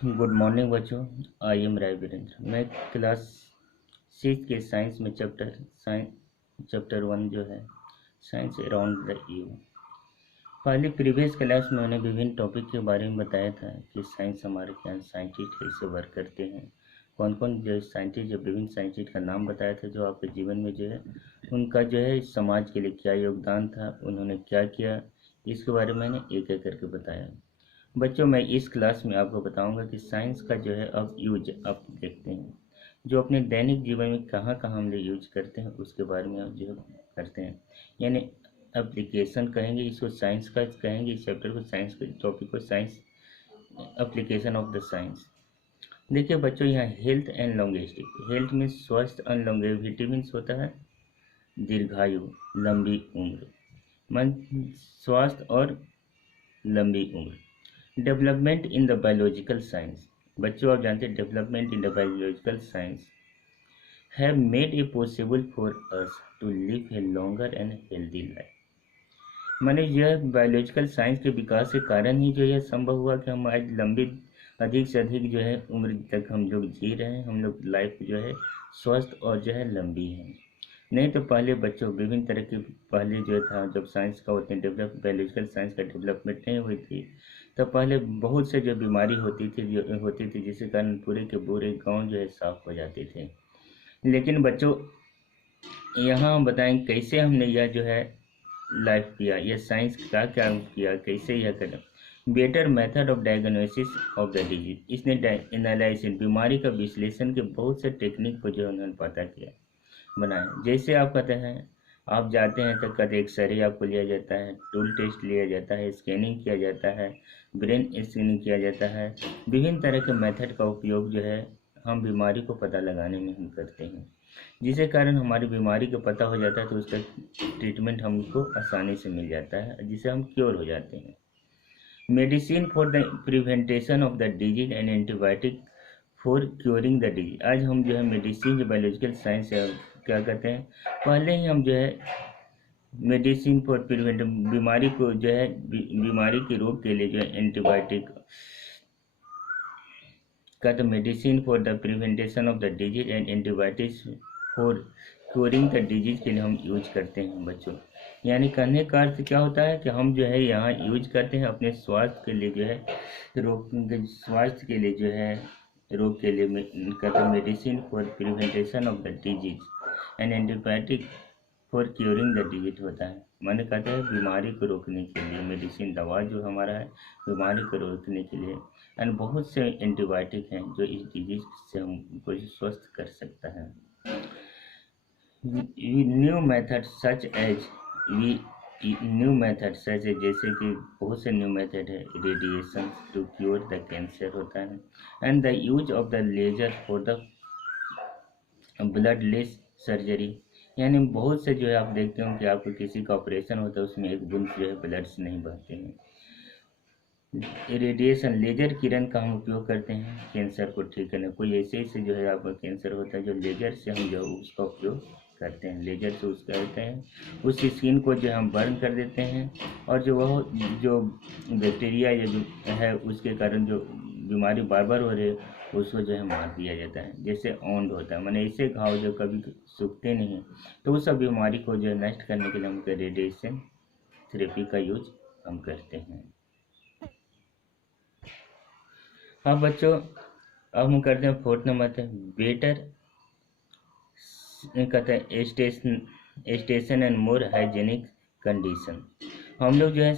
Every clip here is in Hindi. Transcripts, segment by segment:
गुड मॉर्निंग बच्चों। आई एम राय वीरेंद्र। मैं क्लास 6 के साइंस में चैप्टर 1 जो है साइंस अराउंड द यू। पहले प्रीवियस क्लास में मैंने विभिन्न टॉपिक के बारे में बताया था कि साइंस हमारे क्या साइंटिस्ट कैसे वर्क करते हैं, कौन कौन जो साइंटिस्ट जो विभिन्न साइंटिस्ट का नाम बताया था जो आपके जीवन में जो है उनका जो है समाज के लिए क्या योगदान था, उन्होंने क्या किया, इसके बारे में मैंने एक एक करके बताया। बच्चों मैं इस क्लास में आपको बताऊंगा कि साइंस का जो है अब यूज आप देखते हैं जो अपने दैनिक जीवन में कहाँ कहाँ हम लोग यूज करते हैं उसके बारे में आप जो करते हैं, यानी एप्लीकेशन कहेंगे इसको, साइंस का कहेंगे इस चैप्टर को, साइंस के टॉपिक को science application of the science. देखिए बच्चों यहाँ हेल्थ एंड लॉन्गेविटी, हेल्थ में स्वस्थ एंड लॉन्गेविटी मीन्स होता है दीर्घायु, लंबी उम्र, मन स्वास्थ्य और लंबी उम्र। Development in the biological science, बच्चों आप जानते हैं development in the biological science have made it possible for us to live a longer and healthy life. माने यह बायोलॉजिकल साइंस के विकास के कारण ही जो यह संभव हुआ कि हम आज लंबी अधिक से अधिक जो है उम्र तक हम लोग जी रहे हैं, हम लोग लाइफ जो है स्वस्थ और जो है लंबी है। नहीं तो पहले बच्चों विभिन्न तरह के पहले जो था जब साइंस का उतने डेवलप बायोलॉजिकल साइंस का डेवलपमेंट नहीं हुई थी तो पहले बहुत से जो बीमारी होती थी जिसके कारण पूरे के पूरे गांव जो है साफ हो जाते थे। लेकिन बच्चों यहाँ हम बताएं कैसे हमने यह जो है लाइफ किया, यह साइंस का क्या किया, कैसे यह करें। Better method of diagnosis of the disease, इसने एनालिसिस बीमारी का विश्लेषण के बहुत से टेक्निक को जो उन्होंने पता किया बनाए। जैसे आप कहते हैं आप जाते हैं तो कहते एक्सरे आपको लिया जाता है, टूल टेस्ट लिया जाता है, स्कैनिंग किया जाता है, ब्रेन स्कैनिंग किया जाता है, विभिन्न तरह के मेथड का उपयोग जो है हम बीमारी को पता लगाने में हम करते हैं, जिसके कारण हमारी बीमारी को पता हो जाता है तो उसका ट्रीटमेंट हमको आसानी से मिल जाता है जिससे हम क्योर हो जाते हैं। Medicine for the prevention of the disease and antibiotic for curing the disease, आज हम जो है मेडिसिन जो बायोलॉजिकल साइंस है क्या कहते हैं, पहले ही हम जो है मेडिसिन फॉर प्रिवेंट बीमारी को जो है बीमारी के रोग के लिए जो है एंटीबायोटिक का तो medicine for the prevention of the disease and antibiotics for curing the disease के लिए हम यूज करते हैं बच्चों। यानी कहने का अर्थ क्या होता है कि हम जो है यहाँ यूज करते हैं अपने स्वास्थ्य के लिए जो है स्वास्थ्य के लिए जो है रोग के लिए कहते हैं medicine for prevention of the disease and antibiotic for curing the disease होता है। मैंने कहते हैं बीमारी को रोकने के लिए मेडिसिन दवा जो हमारा है बीमारी को रोकने के लिए, एंड बहुत से एंटीबायोटिक हैं जो इस डिजीज से हमको स्वस्थ कर सकता है। New method such as new method such as जैसे कि बहुत से न्यू मेथड है, radiation to cure the cancer होता है, and the use of the laser for the bloodless surgery, यानी बहुत से जो है आप देखते हो कि आपको किसी का ऑपरेशन होता है उसमें एक बूंद जो है ब्लड से नहीं बहते हैं। रेडिएशन लेजर किरण का हम उपयोग करते हैं कैंसर को ठीक करने, कोई ऐसे ऐसे जो है आपका कैंसर होता है जो लेजर से हम जो उसका उपयोग करते हैं, लेजर से उसका होते हैं उस स्किन को जो हम बर्न कर देते हैं और जो वह जो बैक्टीरिया या जो है उसके कारण जो बीमारी बार बार हो रही है उसको जो है मार दिया जाता है। जैसे औंध होता है मैंने ऐसे घाव जो कभी सूखते नहीं तो उस सब बीमारी को जो है नष्ट करने के लिए हम रेडिएशन थेरेपी का यूज हम करते हैं। हाँ बच्चों अब हम करते हैं फोर्थ नंबर पे बेटर कहते हैं sanitation and more hygienic condition. हम लोग जो है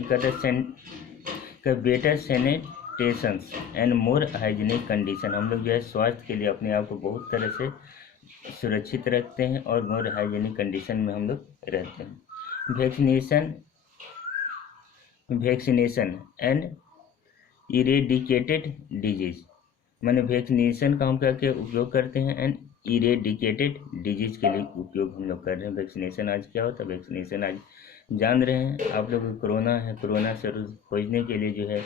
कहते हैं better sanitations and more hygienic condition, हम लोग जो है स्वास्थ्य के लिए अपने आप को बहुत तरह से सुरक्षित रखते हैं और मोर हाइजीनिक कंडीशन में हम लोग रहते हैं। वैक्सीनेशन एंड इरेडिकेटेड डिजीज, मैंने वैक्सीनेशन का हम क्या उपयोग करते हैं एंड इरेडिकेटेड डिजीज के लिए उपयोग हम लोग कर रहे हैं। वैक्सीनेशन आज क्या होता है, वैक्सीनेशन आज जान रहे हैं आप लोग कोरोना है, कोरोना से खोजने के लिए जो है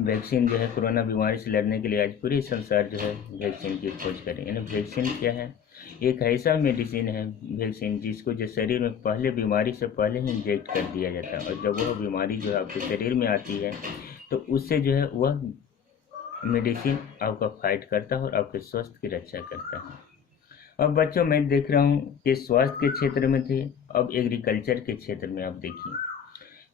वैक्सीन जो है कोरोना बीमारी से लड़ने के लिए आज पूरे संसार जो है वैक्सीन की खोज करें। यानी वैक्सीन क्या है, एक ऐसा मेडिसिन है वैक्सीन जिसको जो शरीर में पहले बीमारी से पहले ही इंजेक्ट कर दिया जाता है और जब वह बीमारी जो है आपके शरीर में आती है तो उससे जो है वह मेडिसिन आपका फाइट करता है और आपके स्वास्थ्य की रक्षा करता है। अब बच्चों मैं देख रहा हूँ कि स्वास्थ्य के क्षेत्र में थे, अब एग्रीकल्चर के क्षेत्र में आप देखिए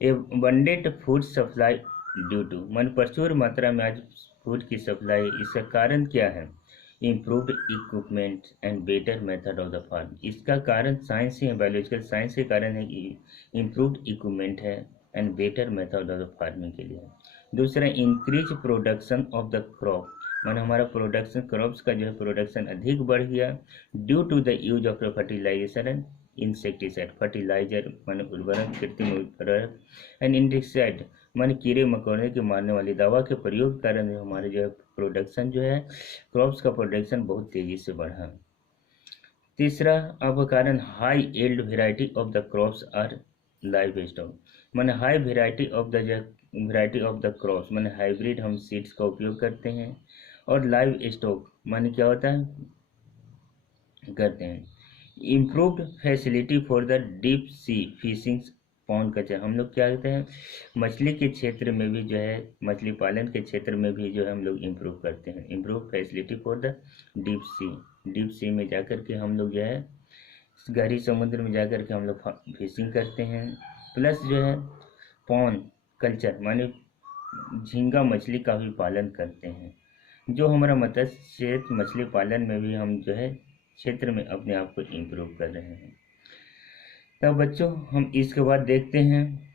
abundant food supply due to मन प्रचुर मात्रा में आज फूड की सप्लाई, इसका कारण क्या है? Improved equipment and better method of the farm. इसका कारण साइंस ही है, बायोलॉजिकल साइंस के कारण है कि इम्प्रूव्ड इक्विपमेंट है and better method of the farming के लिए। दूसरा increase production of the crop, माना हमारा प्रोडक्शन क्रॉप्स का जो है प्रोडक्शन अधिक बढ़ गया due to the use of fertilization and insecticide, fertilizer मान उर्वरक, कृत्रिम उर्वरक एंड इंसेक्टिसाइड मान कीड़े मकोड़े के मारने वाली दवा के प्रयोग के कारण हमारे जो है प्रोडक्शन जो है क्रॉप्स का प्रोडक्शन बहुत तेजी से बढ़ा। तीसरा अब कारण high yield variety of the crops or livestock, मैंने high variety of the crops मैंने हाइब्रिड हम सीड्स का उपयोग करते हैं, और लाइव स्टॉक माने क्या होता है करते हैं improved facility for the deep sea fishing pond culture. हम लोग क्या कहते हैं मछली के क्षेत्र में भी जो है मछली पालन के क्षेत्र में भी जो है हम लोग इम्प्रूव करते हैं, improve facility for the deep sea में जाकर के हम लोग जो है गहरी समुद्र में जाकर के हम लोग फिशिंग करते हैं। प्लस जो है पॉन्ड कल्चर माने झींगा मछली का भी पालन करते हैं, जो हमारा मत्स्य मछली पालन में भी हम जो है क्षेत्र में अपने आप को इम्प्रूव कर रहे हैं। तब बच्चों हम इसके बाद देखते हैं,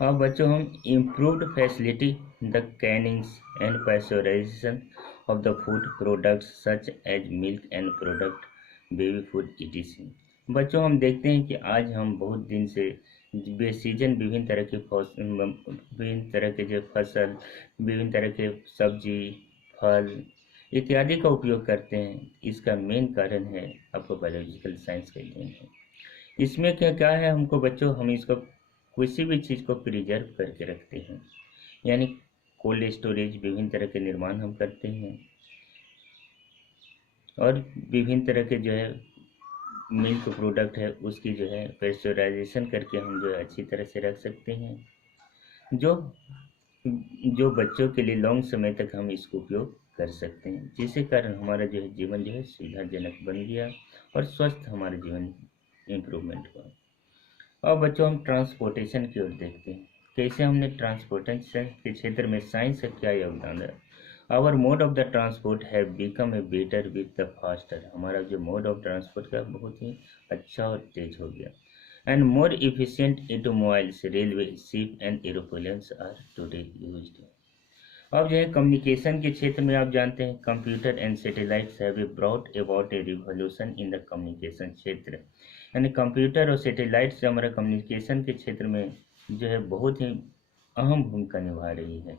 अब बच्चों हम improved facility the cannings and pasteurisation of the food products such as milk and product baby food ETC. बच्चों हम देखते हैं कि आज हम बहुत दिन से बेसीजन विभिन्न तरह के जो फसल, विभिन्न तरह के सब्जी, फल इत्यादि का उपयोग करते हैं। इसका मेन कारण है आपको बायोलॉजिकल साइंस का देन है। इसमें क्या क्या है हमको बच्चों, हम इसको किसी भी चीज़ को प्रिजर्व करके रखते हैं, यानी कोल्ड स्टोरेज विभिन्न तरह के निर्माण हम करते हैं, और विभिन्न तरह के जो है मिल्क प्रोडक्ट है उसकी जो है पेस्चराइजेशन करके हम जो है अच्छी तरह से रख सकते हैं, जो जो बच्चों के लिए लॉन्ग समय तक हम इसको उपयोग कर सकते हैं, जिसके कारण हमारा जो है जीवन जो है सुविधाजनक बन गया और स्वस्थ हमारा जीवन इम्प्रूवमेंट हुआ। अब बच्चों हम ट्रांसपोर्टेशन की ओर देखते हैं, कैसे हमने ट्रांसपोर्टेशन के क्षेत्र में साइंस का क्या योगदान है। Our mode of the transport have become a better with the faster, हमारा जो मोड ऑफ ट्रांसपोर्ट का बहुत ही अच्छा और तेज हो गया। And more efficient automobiles, railway, ship and aeroplanes are today used. अब जो है कम्युनिकेशन के क्षेत्र में आप जानते हैं computer and satellites have brought about A revolution in the communication क्षेत्र, यानी कंप्यूटर और सैटेलाइट्स जो हमारा कम्युनिकेशन के क्षेत्र में जो है बहुत ही अहम भूमिका निभा रही है।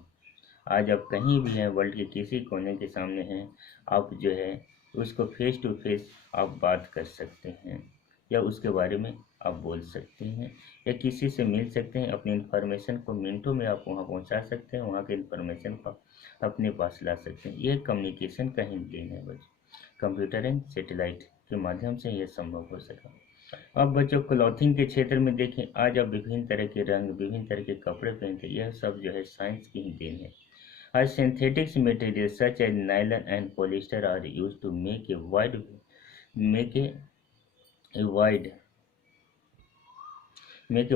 आज आप कहीं भी हैं, वर्ल्ड के किसी कोने के सामने हैं, आप जो है उसको फेस टू फेस आप बात कर सकते हैं, या उसके बारे में आप बोल सकते हैं, या किसी से मिल सकते हैं, अपनी इन्फॉर्मेशन को मिनटों में आप वहाँ पहुँचा सकते हैं, वहाँ के इन्फॉर्मेशन को अपने पास ला सकते हैं। यह कम्युनिकेशन का ही देन है बच्चों, कंप्यूटर एंड सैटेलाइट के माध्यम से यह संभव हो सका। अब बच्चों क्लॉथिंग के क्षेत्र में देखें, आज आप विभिन्न तरह के रंग, विभिन्न तरह के कपड़े पहनते हैं, यह सब जो है साइंस की ही देन है। As synthetic materials such as nylon and polyester are used to make a wide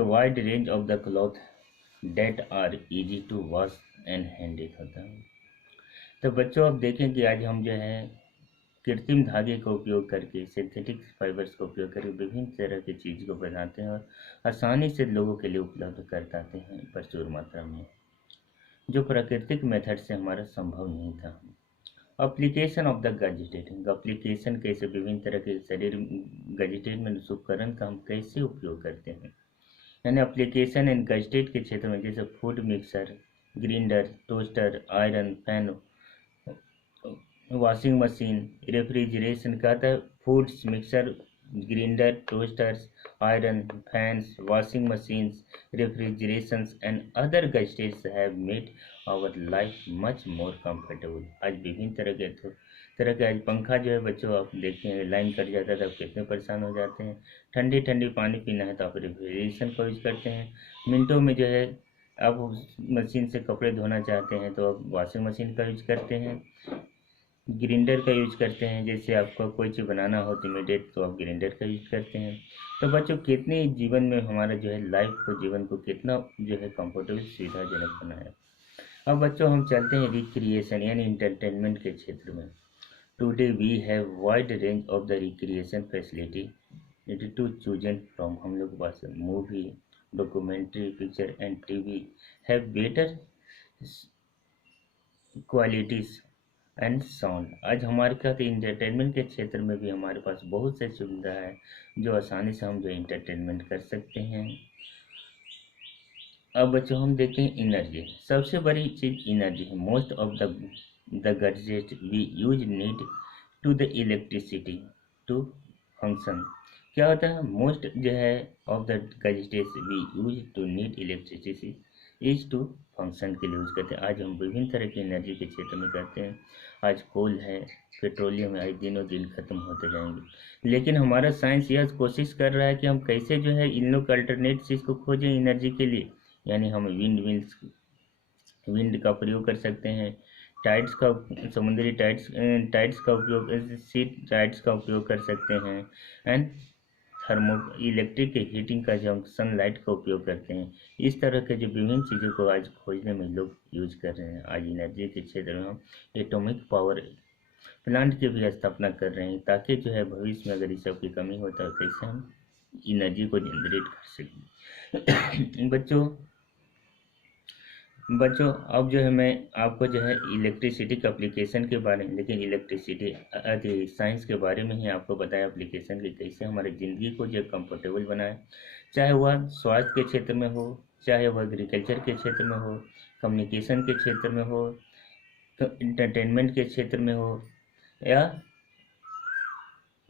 wide range of the cloth that are easy to wash and handle होता है। तो बच्चों अब देखें कि आज हम जो है कृत्रिम धागे का उपयोग करके, सिंथेटिक फाइबर्स का उपयोग करके विभिन्न तरह की चीज़ को बनाते हैं और आसानी से लोगों के लिए उपलब्ध करवाते हैं प्रचुर मात्रा में, जो प्राकृतिक मेथड से हमारा संभव नहीं था। Application of the gazetted, application कैसे विभिन्न तरह के शरीर गैजेटेड में उपकरण का हम कैसे उपयोग करते हैं, यानी एप्लीकेशन एंड गैजेटेड के क्षेत्र में जैसे food mixer, grinder, toaster, iron, fan, washing machine, refrigeration का था, foods mixer, grinder, toasters, iron, fans, washing machines, refrigerations and other gadgets have made our life much more comfortable. आज विभिन्न तरह के आज पंखा जो है बच्चों आप देखते हैं लाइन कट जाता है तो आप कितने परेशान हो जाते हैं, ठंडी ठंडी पानी पीना है तो आप रेफ्रिजरेशन का यूज करते हैं, मिनटों में जो है आप उस मशीन से कपड़े धोना चाहते हैं तो आप वॉशिंग मशीन का यूज करते हैं, ग्राइंडर का यूज करते हैं। जैसे आपको कोई चीज़ बनाना हो तो इमीडिएट तो आप ग्राइंडर का यूज करते हैं। तो बच्चों कितने जीवन में हमारा जो है लाइफ को, जीवन को कितना जो है कंफर्टेबल, सुविधाजनक बनाया। अब बच्चों हम चलते हैं रिक्रिएशन यानी इंटरटेनमेंट के क्षेत्र में। Today we have wide range of the recreation facility to chosen from. हम लोग के पास movie, documentary, picture and TV have better qualities and sound. आज हमारे पास इंटरटेनमेंट के क्षेत्र में भी हमारे पास बहुत से सुविधा है जो आसानी से हम जो इंटरटेनमेंट कर सकते हैं। अब बच्चों हम देखते हैं एनर्जी। सबसे बड़ी चीज एनर्जी है। Most of the gadget we use need to the electricity to function. क्या होता है? मोस्ट जो है of the gadgets we use to need electricity is to function के लिए यूज करते हैं। आज हम विभिन्न तरह की एनर्जी के क्षेत्र में करते हैं। आज कोल है, पेट्रोलियम है, आज दिनों दिन खत्म होते जाएंगे। लेकिन हमारा साइंस यह कोशिश कर रहा है कि हम कैसे जो है इन लोग अल्टरनेट चीज़ को खोजें एनर्जी के लिए। यानी हम विंड का प्रयोग कर सकते हैं, टाइड्स का, समुद्री टाइड्स का उपयोग, सी टाइड्स का उपयोग कर सकते हैं, एंड थर्मो इलेक्ट्रिक हीटिंग का जो हम सनलाइट का उपयोग करते हैं। इस तरह के जो विभिन्न चीज़ों को आज खोजने में लोग यूज कर रहे हैं। आज एनर्जी के क्षेत्र में हम एटॉमिक पावर प्लांट की भी स्थापना कर रहे हैं ताकि जो है भविष्य में अगर इस सब की कमी होता है कैसे हम एनर्जी को जनरेट कर सकें। बच्चों अब जो है मैं आपको जो है इलेक्ट्रिसिटी के एप्लीकेशन के बारे में, लेकिन इलेक्ट्रिसिटी साइंस के बारे में ही आपको बताया एप्लीकेशन की कैसे हमारी ज़िंदगी को जो कंफर्टेबल बनाए, चाहे वह स्वास्थ्य के क्षेत्र में हो, चाहे वह एग्रीकल्चर के क्षेत्र में हो, कम्युनिकेशन के क्षेत्र में हो, इंटरटेनमेंट के क्षेत्र में हो, या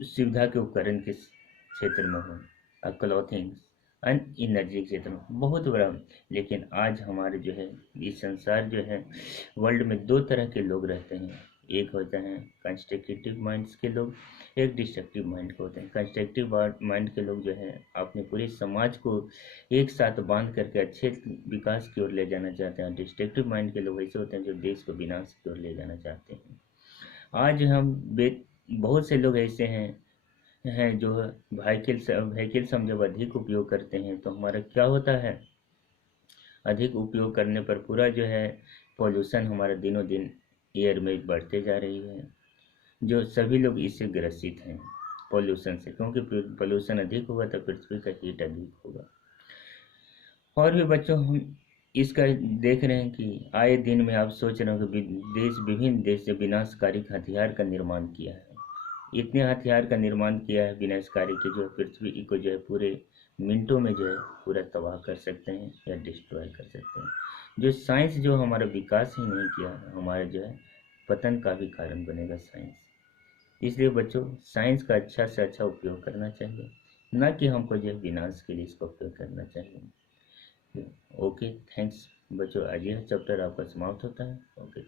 सुविधा के उपकरण के क्षेत्र में हो, क्लॉथिंग एंड एनर्जी के क्षेत्र में बहुत बड़ा। लेकिन आज हमारे जो है इस संसार जो है वर्ल्ड में दो तरह के लोग रहते हैं। एक होते हैं कंस्ट्रक्टिव माइंड्स के लोग, एक डिस्ट्रक्टिव माइंड के होते हैं। कंस्ट्रक्टिव माइंड के लोग जो है अपने पूरे समाज को एक साथ बांध करके अच्छे विकास की ओर ले जाना चाहते हैं। डिस्ट्रक्टिव माइंड के लोग ऐसे होते हैं जो देश को विनाश की ओर ले जाना चाहते हैं। आज हम बहुत से लोग ऐसे हैं जो व्हीकल्स हम जब अधिक उपयोग करते हैं तो हमारा क्या होता है, अधिक उपयोग करने पर पूरा जो है पॉल्यूशन हमारा दिनों दिन एयर में बढ़ते जा रही है, जो सभी लोग इससे ग्रसित हैं पॉल्यूशन से, क्योंकि पॉल्यूशन अधिक होगा तो पृथ्वी का हीट अधिक होगा। और भी बच्चों हम इसका देख रहे हैं कि आए दिन में आप सोच रहे हो कि विभिन्न देश से विनाशकारी हथियार का निर्माण किया है। इतने हथियार का निर्माण किया है विनाशकारी के जो पृथ्वी को जो है पूरे मिनटों में जो है पूरा तबाह कर सकते हैं या डिस्ट्रॉय कर सकते हैं। जो साइंस जो हमारा विकास ही नहीं किया, हमारे जो है पतन का भी कारण बनेगा साइंस। इसलिए बच्चों साइंस का अच्छा से अच्छा उपयोग करना चाहिए, न कि हमको जो है विनाश के लिए इसका उपयोग करना चाहिए। ओके, थैंक्स बच्चों। आज यह चैप्टर आपका समाप्त होता है। ओके।